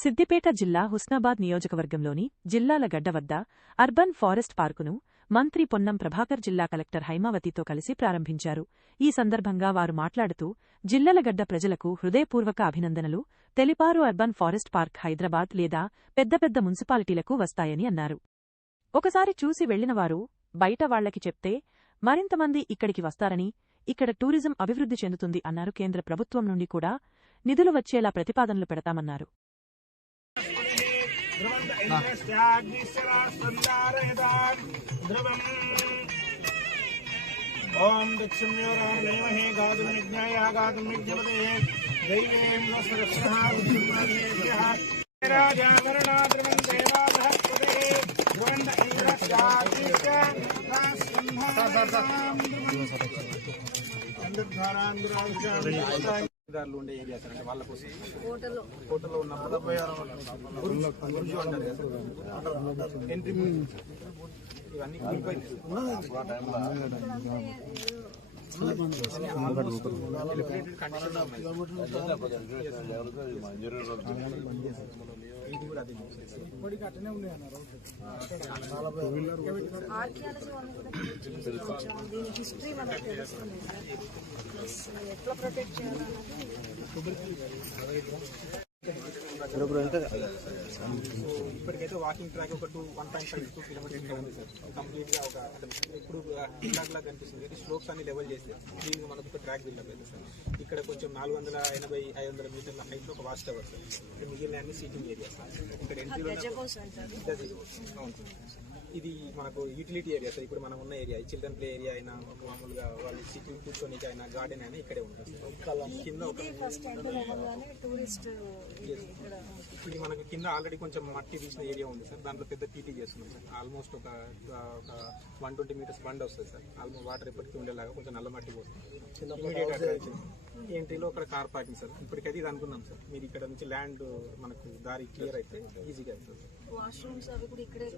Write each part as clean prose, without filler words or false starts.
సిద్దిపేట జిల్లా హుస్నాబాద్ నియోజకవర్గంలోని జిల్లాల గడ్డ వద్ద అర్బన్ ఫారెస్ట్ పార్కును మంత్రి పొన్నం ప్రభాకర్ జిల్లా కలెక్టర్ హైమావతితో కలిసి ప్రారంభించారు. ఈ సందర్భంగా వారు మాట్లాడుతూ జిల్లలగడ్డ ప్రజలకు హృదయపూర్వక అభినందనలు తెలిపారు. అర్బన్ ఫారెస్ట్ పార్క్ హైదరాబాద్ లేదా పెద్ద పెద్ద మున్సిపాలిటీలకు వస్తాయని అన్నారు. ఒకసారి చూసి వెళ్లినవారు బయట వాళ్లకి చెప్తే మరింతమంది ఇక్కడికి వస్తారని, ఇక్కడ టూరిజం అభివృద్ధి చెందుతుంది అన్నారు. కేంద్ర ప్రభుత్వం నుండి కూడా నిధులు వచ్చేలా ప్రతిపాదనలు పెడతామన్నారు. ओम दक्षिण्योरामहे गातुं विज्ञाय गातुं विज्ञपते दैवेन्द्र सरस्वः राजा वरुणाद्रवं देवाभस्पते वन्द इंद्रस्यादित्य దారులు ఉండే ఏరియా సార్. అంటే వాళ్ళ కోసం హోటల్లో ఉన్న ఎంట్రీ ఇవన్నీ ఎట్లా ప్రొటెక్ట్ చేయాలి ఇప్పటికైతే వాకింగ్ ట్రాక్ ఒక 1.5 కిలోమీటర్స్ ఉంది సార్. కంప్లీట్ గా ఒక ఇప్పుడు ట్రాక్ లాగా కనిపిస్తుంది. స్లోప్స్ అన్ని లెవెల్ చేస్తే దీనికి మనకు ఒక ట్రాక్ బిల్డప్ అవుతుంది సార్. ఇక్కడ కొంచెం 480-500 మీటర్ల హైట్ లో ఒక వాచ్ టవర్ సార్. మిగిలిన అన్ని సీటింగ్ ఏరియా సార్. ఇక్కడ ఎంట్రీ ఇది మనకు యూటిలిటీ ఏరియా సార్. ఇప్పుడు మనం ఉన్న ఏరియా చిల్డ్రన్ ప్లే ఏరియా అయినా ఒక మామూలుగా వాళ్ళు సిట్టింగ్ కూర్చోనికి అయినా గార్డెన్ అయినా ఇక్కడే ఉంటుంది సార్. కింద ఇది మనకు కింద ఆల్రెడీ కొంచెం మట్టి తీసిన ఏరియా ఉంది సార్. దాంట్లో పెద్ద పీటీ చేస్తున్నాం సార్. ఆల్మోస్ట్ ఒక 120 మీటర్స్ బండ్ వస్తుంది సార్. ఆల్మోస్ట్ వాటర్ ఎప్పటికీ ఉండేలాగా కొంచెం నల్ల మట్టి పోస్తుంది. ఎంట్రీలో అక్కడ కార్ పార్కింగ్ సార్. ఇప్పటికైతే ఇది అనుకున్నాం సార్. మీరు ఇక్కడ నుంచి ల్యాండ్ మనకు దారి క్లియర్ అయితే ఈజీగా అవుతుంది సార్. వాష్రూమ్స్ అవి కూడా ఇక్కడే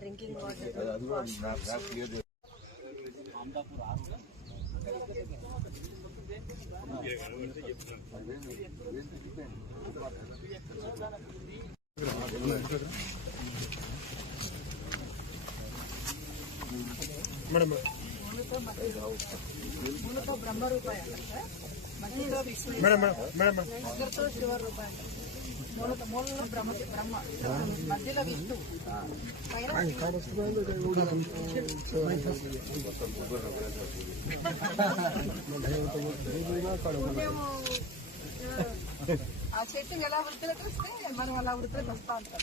డ్రింకింగ్ వాటర్ మునుతో బ్రహ్మ రూపాయి మధ్యలో విష్ణు శివ రూపాయి మూలలో బ్రహ్మ మధ్యలో విష్ణు ఆ చెట్టు ఎలా వృత్తిలోకి వస్తే మనం అలా వృత్తిలోకి వస్తా ఉంటాం.